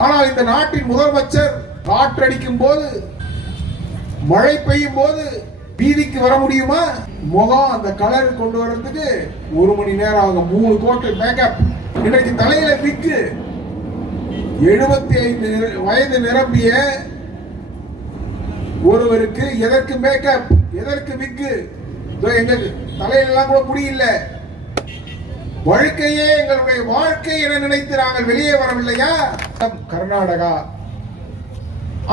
ஆனால் இந்த நாட்டின் முதலமைச்சர் காற்றடிக்கும் போது மழை பெய்யும் போது வீதிக்கு வர முடியுமா? முகம் அந்த கலர் கொண்டு வர்றதுக்கு ஒரு மணி நேரம் ஆகும். மூணு கோட்டு மேக்கப் இன்னைக்கு தலையில விக்கு எழுபத்தி ஐந்து வயது நிரம்பிய ஒருவருக்கு எதற்கு மேக்கப் எதற்கு விக்கு இதோ எங்க தலையிலெல்லாம் கூட முடியல வாழ்க்கையே எங்களுடைய வாழ்க்கை என நினைத்து நாங்கள் வெளியே வரவில்லையா? கர்நாடகா.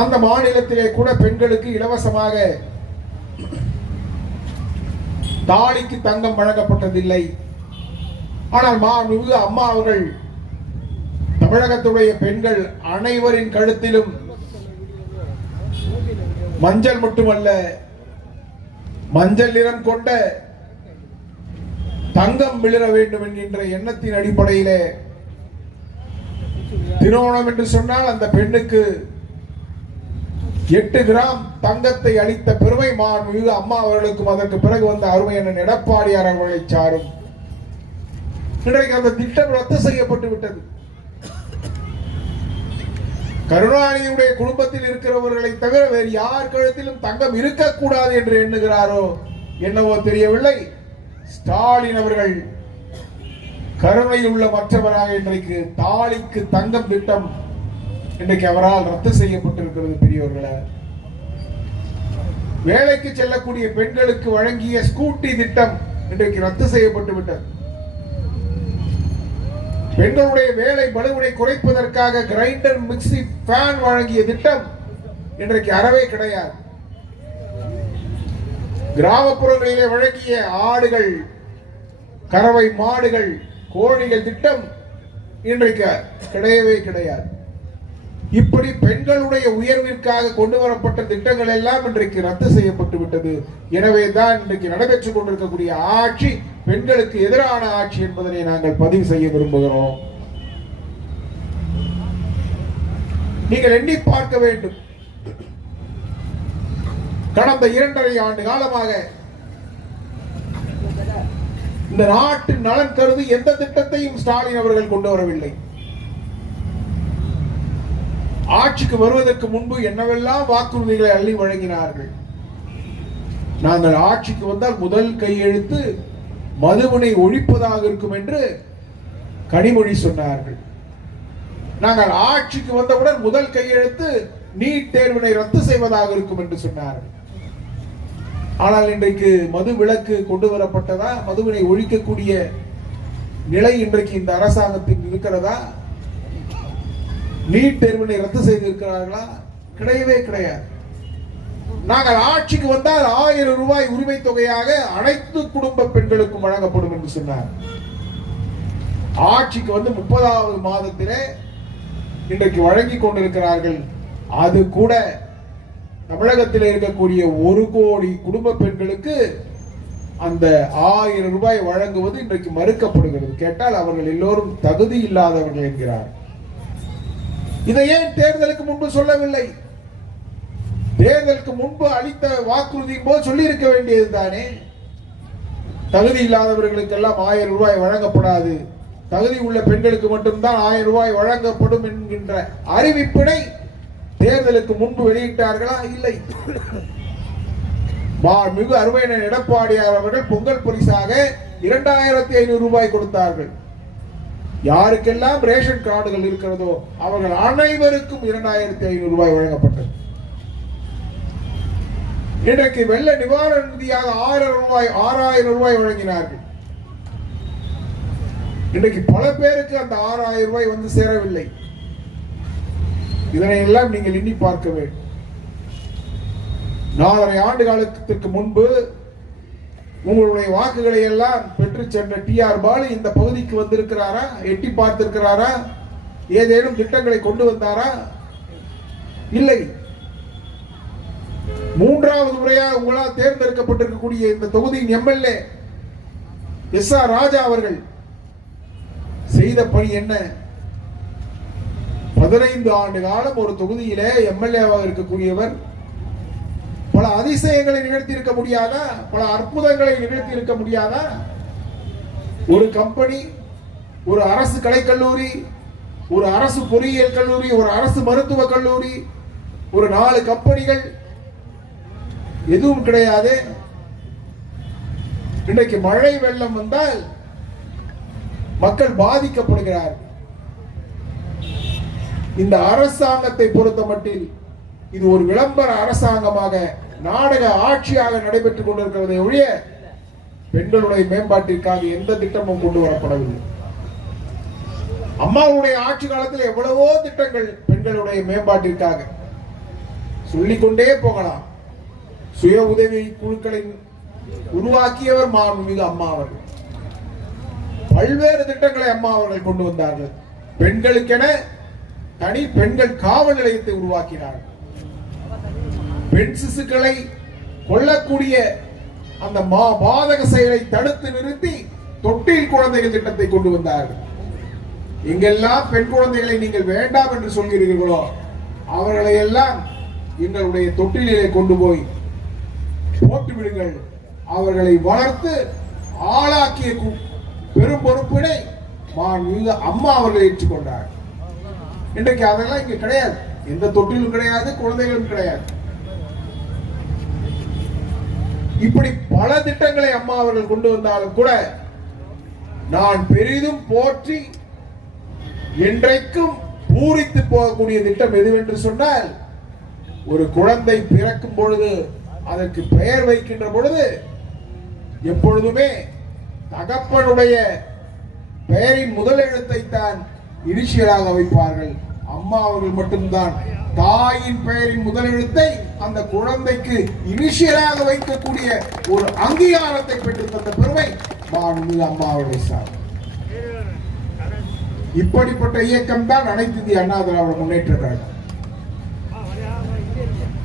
அந்த மாநிலத்திலே கூட பெண்களுக்கு இலவசமாக தாலிக்கு தங்கம் வழங்கப்பட்டதில்லை. ஆனால் மாண்புமிகு அம்மா அவர்கள் தமிழகத்துடைய பெண்கள் அனைவரின் கழுத்திலும் மஞ்சள் மட்டுமல்ல மஞ்சள் நிறம் கொண்ட தங்கம் விழுற வேண்டும் என்கின்ற எண்ணத்தின் அடிப்படையிலே திருமணம் என்று சொன்னால் அந்த பெண்ணுக்கு எட்டு கிராம் தங்கத்தை அளித்த பெருமை மாண்புமிகு அம்மா அவர்களுக்கும் அதற்கு பிறகு வந்த அருமை அண்ணன் எடப்பாடியார் அவர்களை சாரும். இன்றைக்கு அந்த திட்டம் ரத்து செய்யப்பட்டு விட்டது. கருணாநிதியுடைய குடும்பத்தில் இருக்கிறவர்களை தவிர வேறு யார் கழுத்திலும் தங்கம் இருக்கக்கூடாது என்று எண்ணுகிறாரோ என்னவோ தெரியவில்லை. ஸ்டாலின் அவர்கள் கருணையில் உள்ள மற்றவராக இன்றைக்கு தாலிக்கு தங்கம் திட்டம் இன்றைக்கு அவரால் ரத்து செய்யப்பட்டிருக்கிறது பெரியவர்களை வேலைக்கு செல்லக்கூடிய பெண்களுக்கு வழங்கிய ஸ்கூட்டி திட்டம் இன்றைக்கு ரத்து செய்யப்பட்டு விட்டது. பெண்களுடைய வேலை பலுவினை குறைப்பதற்காக கிரைண்டர் மிக்ஸி ஃபேன் வழங்கிய திட்டம் இன்றைக்கு அறவே கிடையாது. கிராமப்புறங்களிலே வழங்கிய ஆடுகள் கறவை மாடுகள் கோழிகள் திட்டம் இன்றைக்கு கிடையவே கிடையாது. இப்படி பெண்களுடைய உயர்விற்காக கொண்டு வரப்பட்ட திட்டங்கள் எல்லாம் இன்றைக்கு ரத்து செய்யப்பட்டு விட்டது. எனவே தான் இன்றைக்கு நடைபெற்றுக் கொண்டிருக்கக்கூடிய ஆட்சி பெண்களுக்கு எதிரான ஆட்சி என்பதனை நாங்கள் பதிவு செய்ய விரும்புகிறோம். நீங்கள் எண்ணி பார்க்க வேண்டும். கடந்த இரண்டரை ஆண்டு காலமாக இந்த நாட்டின் நலன் கருதி எந்த திட்டத்தையும் ஸ்டாலின் அவர்கள் கொண்டு வரவில்லை. ஆட்சிக்கு வருவதற்கு முன்பு என்னவெல்லாம் வாக்குறுதிகளை அள்ளி வழங்கினார்கள். நாங்கள் ஆட்சிக்கு வந்தால் முதல் கையெழுத்து மதுவினை ஒழிப்பதாக இருக்கும் என்று கனிமொழி சொன்னார்கள். நாங்கள் ஆட்சிக்கு வந்தவுடன் முதல் கையெழுத்து நீட் தேர்வினை ரத்து செய்வதாக இருக்கும் என்று சொன்னார்கள். ஆனால் இன்றைக்கு மது விலக்கு கொண்டு வரப்பட்டதா மதுவினை ஒழிக்கக்கூடிய நிலை இன்றைக்கு இந்த அரசாங்கத்தில் இருக்கிறதா? நீட் தேர்வினை ரத்து செய்திருக்கிறார்களா? கிடையவே கிடையாது. நாங்கள் ஆட்சிக்கு வந்தால் ஆயிரம் ரூபாய் உரிமை தொகையாக அனைத்து குடும்ப பெண்களுக்கும் வழங்கப்படும் என்று சொன்னார். ஆட்சிக்கு வந்து முப்பதாவது மாதத்திலே இன்றைக்கு வழங்கி கொண்டிருக்கிறார்கள். அது கூட தமிழகத்தில் இருக்கக்கூடிய ஒரு கோடி குடும்ப பெண்களுக்கு அந்த ஆயிரம் ரூபாய் வழங்குவது இன்றைக்கு மறுக்கப்படுகிறது. கேட்டால் அவர்கள் எல்லோரும் தகுதி இல்லாதவர்கள் என்கிறார். இதை ஏன் தேர்தலுக்கு முன்பு சொல்லவில்லை? தேர்தலுக்கு முன்பு அளித்த வாக்குறுதியின் போது சொல்லி இருக்க வேண்டியது தானே? தகுதி இல்லாதவர்களுக்கெல்லாம் ஆயிரம் ரூபாய் வழங்கப்படாது. தகுதி உள்ள பெண்களுக்கு மட்டும்தான் ஆயிரம் ரூபாய் வழங்கப்படும் என்கின்ற அறிவிப்பினை தேர்தலுக்கு முன்பு வெளியிட்டார்களா? இல்லை. மிகு அருமையான எடப்பாடியார் அவர்கள் பொங்கல் பரிசாக இரண்டாயிரத்தி ஐநூறு ரூபாய் கொடுத்தார்கள். யாருக்கெல்லாம் ரேஷன் கார்டுகள் இருக்கிறதோ அவர்கள் அனைவருக்கும் இரண்டாயிரத்தி ஐநூறு ரூபாய் வழங்கப்பட்டது. இன்றைக்கு வெள்ள நிவாரண நிதியாக ஆயிரம் ரூபாய் ஆறாயிரம் ரூபாய் வழங்கினார்கள். இன்றைக்கு பல பேருக்கு அந்த ஆறாயிரம் ரூபாய் வந்து சேரவில்லை. இதனை எல்லாம் நீங்கள் எண்ணி பார்க்க வேண்டும். நாலரை ஆண்டு காலத்திற்கு முன்பு உங்களுடைய வாக்குகளை எல்லாம் பெற்று சென்ற டி ஆர் பாலு இந்த பகுதிக்கு வந்திருக்கிறாரா? எட்டி பார்த்திருக்கிறாரா? ஏதேனும் திட்டங்களை கொண்டு வந்தாரா? இல்லை. மூன்றாவது முறையாக உங்களால் தேர்ந்தெடுக்கப்பட்டிருக்கக்கூடிய இந்த தொகுதியின் எம்எல்ஏ எஸ் ஆர் ராஜா அவர்கள் செய்த பணி என்ன? பதினைந்து ஆண்டு காலம் ஒரு தொகுதியிலே எம்எல்ஏவாக இருக்கக்கூடியவர். பல அதிசயங்களை நிகழ்த்தி இருக்க முடியாதா? பல அற்புதங்களை நிகழ்த்தி இருக்க முடியாதா? ஒரு கம்பெனி ஒரு அரசு கலைக்கல்லூரி ஒரு அரசு பொறியியல் கல்லூரி ஒரு அரசு மருத்துவக் கல்லூரி ஒரு நாலு கம்பெனிகள். எதுவும் கிடையாது. இன்றைக்கு மழை வெள்ளம் வந்தால் மக்கள் பாதிக்கப்படுகிறார் இந்த அரசாங்கத்தை பொறுத்த மட்டில் இது ஒரு விளம்பர அரசாங்கமாக நாடக ஆட்சியாக நடைபெற்றுக் கொண்டிருக்கிறதை ஒழிய பெண்களுடைய மேம்பாட்டிற்காக எந்த திட்டமும் கொண்டு வரப்படவில்லை. அம்மாவுடைய ஆட்சி காலத்தில் எவ்வளவோ திட்டங்கள் பெண்களுடைய மேம்பாட்டிற்காக சொல்லிக்கொண்டே போகலாம். சுய உதவி குழுக்களை உருவாக்கியவர் மாண்புமிகு அம்மா அவர்கள். பல்வேறு திட்டங்களை அம்மா அவர்கள் கொண்டு வந்தார்கள். பெண்களுக்கென தனி பெண்கள் காவல் நிலையத்தை உருவாக்கினார்கள். பெண் சிசுக்களை கொல்லக்கூடிய அந்த மா பாதக செயலை தடுத்து நிறுத்தி தொட்டில் குழந்தைகள் திட்டத்தை கொண்டு வந்தார்கள். எங்கெல்லாம் பெண் குழந்தைகளை நீங்கள் வேண்டாம் என்று சொல்கிறீர்களோ அவர்களை எல்லாம் எங்களுடைய தொட்டிலே கொண்டு போய் போட்டு விடுங்கள். அவர்களை வளர்த்து ஆளாக்கிய பெரும் பொறுப்பினை அம்மா அவர்கள் ஏற்றுக்கொண்டார் இன்றைக்கு அதெல்லாம் இங்க கிடையாது. எந்த தொட்டிலும் கிடையாது குழந்தைகளும் கிடையாது. இப்படி பல திட்டங்களை அம்மா அவர்கள் கொண்டு வந்தாலும் கூட நான் பெரிதும் போற்றி என்றைக்கும் பூரித்து போகக்கூடிய திட்டம் எதுவென்று சொன்னால் ஒரு குழந்தை பிறக்கும் பொழுது அதற்கு பெயர் வைக்கின்ற பொழுது எப்பொழுதுமே தகப்பனுடைய பெயரின் முதல் எழுத்தை தான் இனிஷியலாக வைப்பார்கள். அம்மா அவர்கள் மட்டும்தான். தாயின் பெயரின் முதல் எழுத்தை அந்த குழந்தைக்கு இனிஷியலாக வைக்கக்கூடிய ஒரு அங்கீகாரத்தை பெற்று தந்த பெருமை மாண்புமிகு அம்மா அவர்களை சார். இப்படிப்பட்ட இயக்கம் தான் அனைத்து இந்திய அண்ணா திராவிட முன்னேற்ற கழகம்.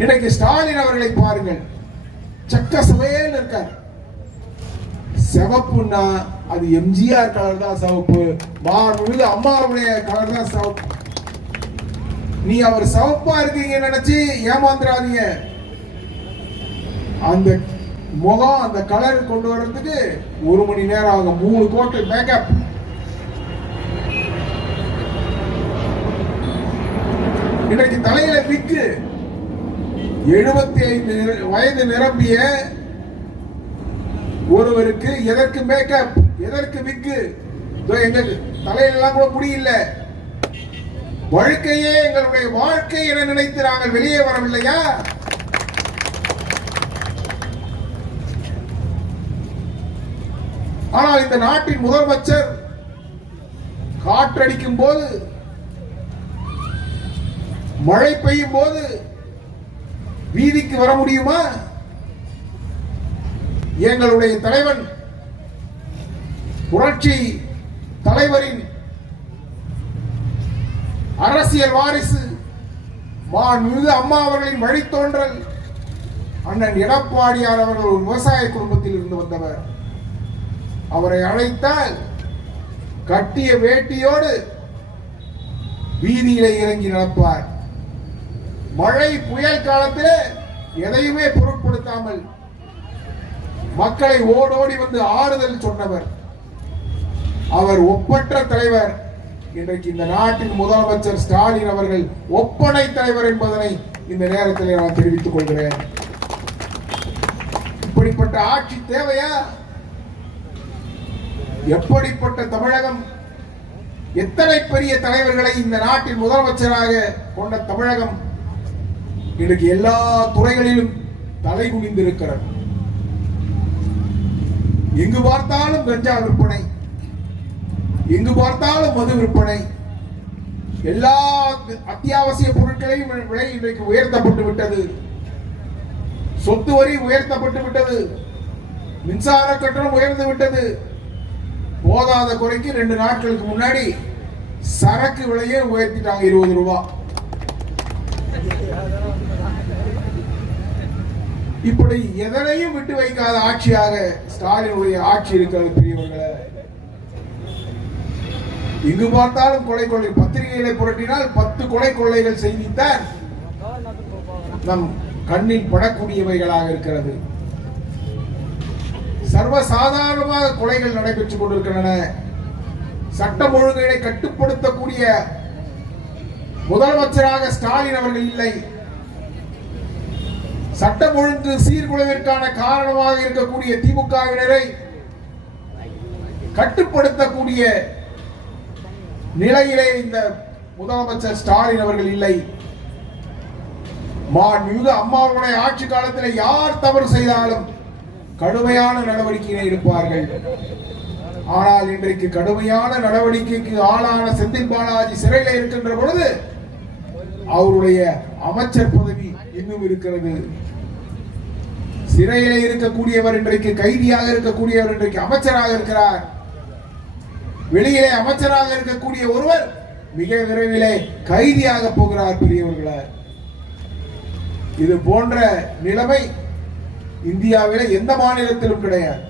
இன்னைக்கு ஸ்டாலின் அவர்களை பாருங்கள். சக்க சுவையில் இருக்கார். சிவப்புன்னா அது எம்ஜிஆர் கலர் தான் சிவப்பு மாண்புமிகு அம்மாவுடைய கலர் தான் சிவப்பு. நீ அவர் சவப்பா இருக்கீங்க நினைச்சு ஏமாந்துடாதீங்க அந்த முகம் அந்த கலர் கொண்டு வர்றதுக்கு ஒரு மணி நேரம் ஆகும். மூணு கோட்டு மேக்கப் இன்னைக்கு தலையில விக்கு எழுபத்தி ஐந்து வயது நிரம்பிய ஒருவருக்கு எதற்கு மேக்கப் எதற்கு விக்கு இதோ எங்க தலையிலெல்லாம் கூட முடியல வாழ்க்கையே எங்களுடைய வாழ்க்கை என நினைத்து நாங்கள் வெளியே வரவில்லையா? ஆனால் இந்த நாட்டின் முதலமைச்சர் காற்றடிக்கும் போது மழை பெய்யும் போது வீதிக்கு வர முடியுமா? எங்களுடைய தலைவன் புரட்சி தலைவரின் அரசியல் வாரிசு மாண்புமிகு அம்மா அவர்களின் வழித்தோன்றல் அண்ணன் எடப்பாடியார் அவர்கள் ஒரு விவசாய குடும்பத்தில் இருந்து வந்தவர். அவரை அழைத்தால் கட்டிய வேட்டியோடு வீதியிலே இறங்கி நடப்பார். மழை புயல் காலத்தில் எதையுமே பொருட்படுத்தாமல் மக்களை ஓடோடி வந்து ஆறுதல் சொன்னவர். அவர் ஒப்பற்ற தலைவர். இன்றைக்கு இந்த நாட்டின் முதலமைச்சர் ஸ்டாலின் அவர்கள் ஒப்பனை தலைவர் என்பதனை இந்த நேரத்தில் நான் தெரிவித்துக் கொள்கிறேன். இப்படிப்பட்ட ஆட்சி தேவையா? எப்படிப்பட்ட தமிழகம்? எத்தனை பெரிய தலைவர்களை இந்த நாட்டின் முதலமைச்சராக கொண்ட தமிழகம்? இன்றைக்கு எல்லா துறைகளிலும் தலை குனிந்திருக்கிறது. எங்கு பார்த்தாலும் கஞ்சா விற்பனை. எங்கு பார்த்தாலும் மது விற்பனை. எல்லா அத்தியாவசிய பொருட்களையும் விலை இன்றைக்கு உயர்த்தப்பட்டு விட்டது. சொத்து வரி உயர்த்தப்பட்டு விட்டது. மின்சார கட்டணம் உயர்ந்து விட்டது. போதாத குறைக்கு ரெண்டு நாட்களுக்கு முன்னாடி சரக்கு விலையே உயர்த்திட்டாங்க இருபது ரூபா. இப்படி எதனையும் விட்டு வைக்காத ஆட்சியாக ஸ்டாலினுடைய ஆட்சி இருக்கிறது பெரியவர்களை. எங்கு பார்த்தாலும் கொலை கொள்ளை. பத்திரிகைகளை புரட்டினால் பத்து கொலை கொள்ளைகள் செய்தித்தான் நம் கண்ணில் படக்கூடியவைகளாக இருக்கிறது. சர்வ சாதாரணமாக கொலைகள் நடைபெற்றுக் கொண்டிருக்கின்றன. சட்டம் ஒழுங்குகளை கட்டுப்படுத்தக்கூடிய முதலமைச்சராக ஸ்டாலின் அவர்கள் இல்லை. சட்டம் ஒழுங்கு சீர்குலைவிற்கான காரணமாக இருக்கக்கூடிய திமுகவினரை கட்டுப்படுத்தக்கூடிய நிலையிலே இந்த முதலமைச்சர் ஸ்டாலின் அவர்கள் இல்லை. மாண்புமிகு அம்மாவுடைய ஆட்சி காலத்தில் யார் தவறு செய்தாலும் கடுமையான நடவடிக்கையினை எடுப்பார்கள் ஆனால் இன்றைக்கு கடுமையான நடவடிக்கைக்கு ஆளான செந்தில் பாலாஜி சிறையில் இருக்கின்ற பொழுது அவருடைய அமைச்சர் பதவி இன்னும் இருக்கிறது. சிறையிலே இருக்கக்கூடியவர் இன்றைக்கு கைதியாக இருக்கக்கூடியவர் இன்றைக்கு அமைச்சராக இருக்கிறார். வெளியிலே அமைச்சராக இருக்கக்கூடிய ஒருவர் மிக விரைவிலே கைதியாக போகிறார் பெரியவர்களே. இது போன்ற நிலைமை இந்தியாவிலே எந்த மாநிலத்திலும் கிடையாது.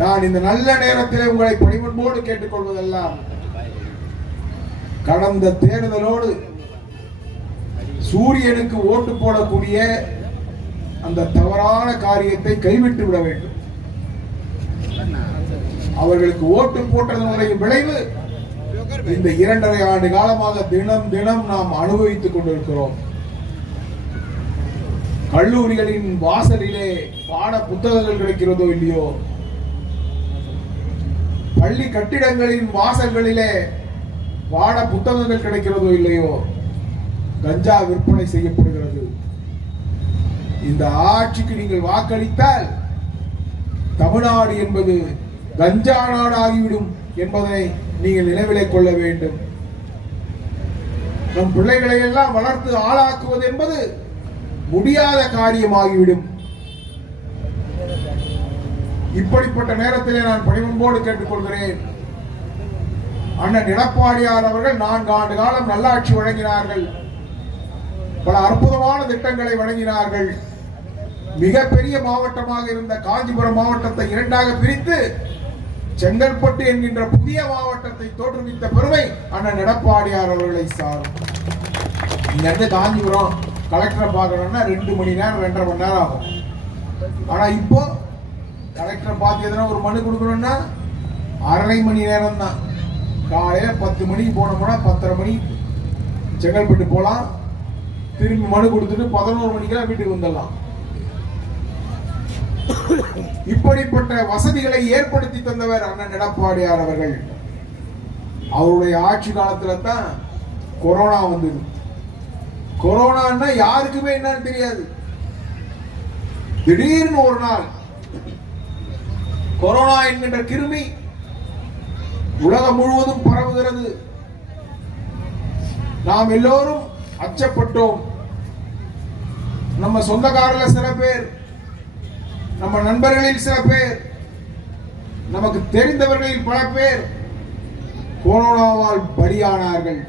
நான் இந்த நல்ல நேரத்திலே உங்களை பணிமன்போடு கேட்டுக்கொள்வதெல்லாம் கடந்த தேர்தலோடு சூரியனுக்கு ஓட்டு போடக்கூடிய அந்த தவறான காரியத்தை கைவிட்டு விட வேண்டும். அவர்களுக்கு ஓட்டு போட்டதனுடைய விளைவு இந்த இரண்டரை ஆண்டு காலமாக தினம் தினம் நாம் அனுபவித்துக் கொண்டிருக்கிறோம். கல்லூரிகளின் வாசலிலே பாட புத்தகங்கள் கிடைக்கிறதோ இல்லையோ? பள்ளி கட்டிடங்களின் வாசல்களிலே பாட புத்தகங்கள் கிடைக்கிறதோ இல்லையோ? கஞ்சா விற்பனை செய்யப்படுகிறது. இந்த ஆட்சிக்கு நீங்கள் வாக்களித்தால் தமிழ்நாடு என்பது கஞ்சா நாடாகிவிடும் என்பதை நீங்கள் நினைவிலை கொள்ள வேண்டும். நம் பிள்ளைகளை எல்லாம் வளர்த்து ஆளாக்குவது என்பது முடியாத காரியமாகிவிடும். இப்படிப்பட்ட நேரத்திலே நான் பணிவன்போடு கேட்டுக்கொள்கிறேன். அண்ணன் எடப்பாடியார் அவர்கள் நான்கு ஆண்டு காலம் நல்லாட்சி வழங்கினார்கள். பல அற்புதமான திட்டங்களை வழங்கினார்கள். மிகப்பெரிய மாவட்டமாக இருந்த காஞ்சிபுரம் மாவட்டத்தை இரண்டாக பிரித்து செங்கல்பட்டு என்கின்ற புதிய மாவட்டத்தை தோற்றுவித்த பெருமை அண்ணன் எடப்பாடியார் அவர்களை சாரும். இங்க இருந்து காஞ்சிபுரம் கலெக்டரை பார்க்கணும்னா ரெண்டு மணி நேரம் ரெண்டரை மணி நேரம் ஆகும். ஆனா இப்போ கலெக்டரை பார்த்து எதனா ஒரு மனு கொடுக்கணும்னா அரை மணி நேரம் தான் காலையில பத்து மணிக்கு போனோம்னா பத்தரை மணி. செங்கல்பட்டு போகலாம் திரும்பி மனு கொடுத்துட்டு பதினோரு மணிக்கெல்லாம் வீட்டுக்கு வந்துடலாம். இப்படிப்பட்ட வசதிகளை ஏற்படுத்தி தந்தவர் அண்ணன் எடப்பாடியார் அவர்கள். அவருடைய ஆட்சி காலத்துல தான் கொரோனா வந்தது. கொரோனான்னா யாருக்குமே என்னன்னு தெரியாது. திடீர்னு ஒரு நாள் கொரோனா என்கின்ற கிருமி உலகம் முழுவதும் பரவுகிறது. நாம் எல்லோரும் அச்சப்பட்டோம். நம்ம சொந்தக்காரர்ல சில பேர் நம்ம நண்பர்களில் சில பேர் நமக்கு தெரிந்தவர்களில் பல பேர் கொரோனாவால் பலியானார்கள்.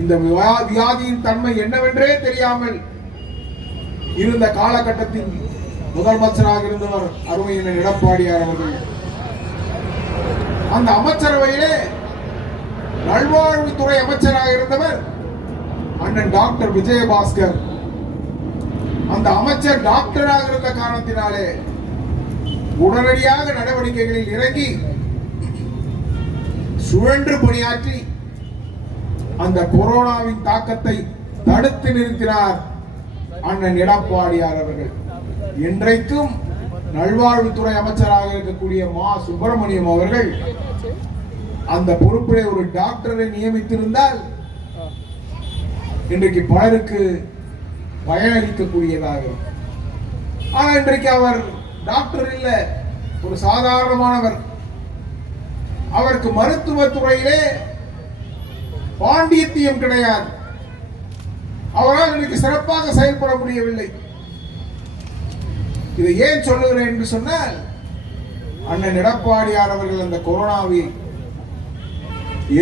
இந்த வியாதியின் தன்மை என்னவென்றே தெரியாமல் இருந்த காலகட்டத்தில் முதலமைச்சராக இருந்தவர் அருமையின் எடப்பாடியார் அவர்கள். அந்த அமைச்சரவையிலே நல்வாழ்வுத்துறை அமைச்சராக இருந்தவர் அண்ணன் டாக்டர் விஜயபாஸ்கர். அந்த அமைச்சர் டாக்டராக இருந்த காரணத்தினாலே உடனடியாக நடவடிக்கைகளில் இறங்கி சுழன்று பணியாற்றி அந்த கொரோனாவின் தாக்கத்தை தடுத்து நிறுத்தினார் அண்ணன் எடப்பாடியார் அவர்கள். இன்றைக்கும் நல்வாழ்வுத்துறை அமைச்சராக இருக்கக்கூடிய மா. சுப்பிரமணியம் அவர்கள் அந்த பொறுப்பிலே ஒரு டாக்டரை நியமித்திருந்தால் இன்றைக்கு பலருக்கு பயனளிக்கக்கூடியதாக இருக்கும். ஆனா இன்றைக்கு அவர் டாக்டர் இல்லை ஒரு சாதாரணமானவர். அவருக்கு மருத்துவத்துறையிலே பாண்டியத்தியம் கிடையாது. அவரால் இன்றைக்கு சிறப்பாக செயல்பட முடியவில்லை. இதை ஏன் சொல்லுகிறேன் என்று சொன்னால் அண்ணன் எடப்பாடியார் அவர்கள் அந்த கொரோனாவை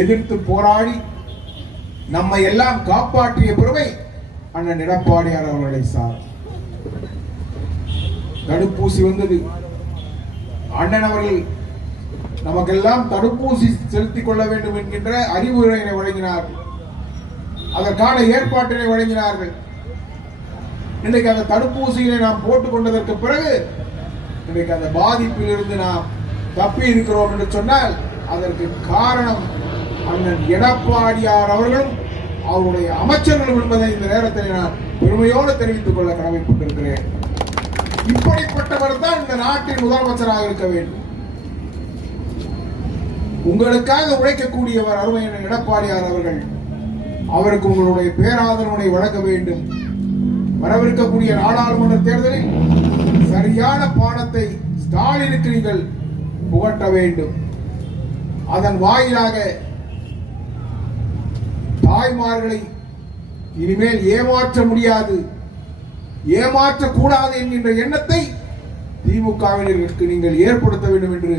எதிர்த்து போராடி நம்மை எல்லாம் காப்பாற்றிய பெருமை அண்ணன் எடப்பாடியார் அவர்களை சார். தடுப்பூசி வந்தது. அண்ணன் அவர்கள் நமக்கெல்லாம் தடுப்பூசி செலுத்திக் கொள்ள வேண்டும் என்கின்ற அறிவுரையினை வழங்கினார்கள் அதற்கான ஏற்பாட்டினை வழங்கினார்கள். இன்றைக்கு அந்த தடுப்பூசியினை நாம் போட்டுக் கொண்டதற்கு பிறகு இன்றைக்கு அந்த பாதிப்பில் இருந்து நாம் தப்பி இருக்கிறோம் என்று சொன்னால் அதற்கு காரணம் அண்ணன் எடப்பாடியார் அவர்களும் அவருடைய அமைச்சர்களும் என்பதை இந்த நேரத்தில் நான் பெருமையோடு தெரிவித்துக் கொள்ள கடமைப்பட்டிருக்கிறேன். இப்படிப்பட்டவர் தான் இந்த நாட்டின் முதலமைச்சராக இருக்க வேண்டும். உங்களுக்காக உழைக்கக்கூடியவர் அருமையான எடப்பாடியார் அவர்கள். அவருக்கு உங்களுடைய பேராதரவனை வழங்க வேண்டும். வரவிருக்கக்கூடிய நாடாளுமன்ற தேர்தலில் சரியான பாடத்தை ஸ்டாலினுக்கு நீங்கள் புகட்ட வேண்டும். அதன் வாயிலாக தாய்மார்களை இனிமேல் ஏமாற்ற முடியாது. ஏமாற்றக்கூடாது என்கின்ற எண்ணத்தை திமுகவினருக்கு நீங்கள் ஏற்படுத்த வேண்டும் என்று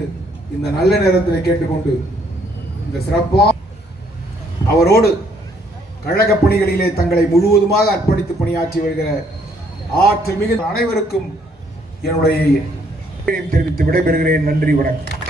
இந்த நல்ல நேரத்தில் கேட்டுக்கொண்டு இந்த சிறப்பா அவரோடு கழக பணிகளிலே தங்களை முழுவதுமாக அர்ப்பணித்து பணியாற்றி வருகிற ஆற்றல் மிகுந்த அனைவருக்கும் என்னுடைய தெரிவித்து விடைபெறுகிறேன். நன்றி வணக்கம்.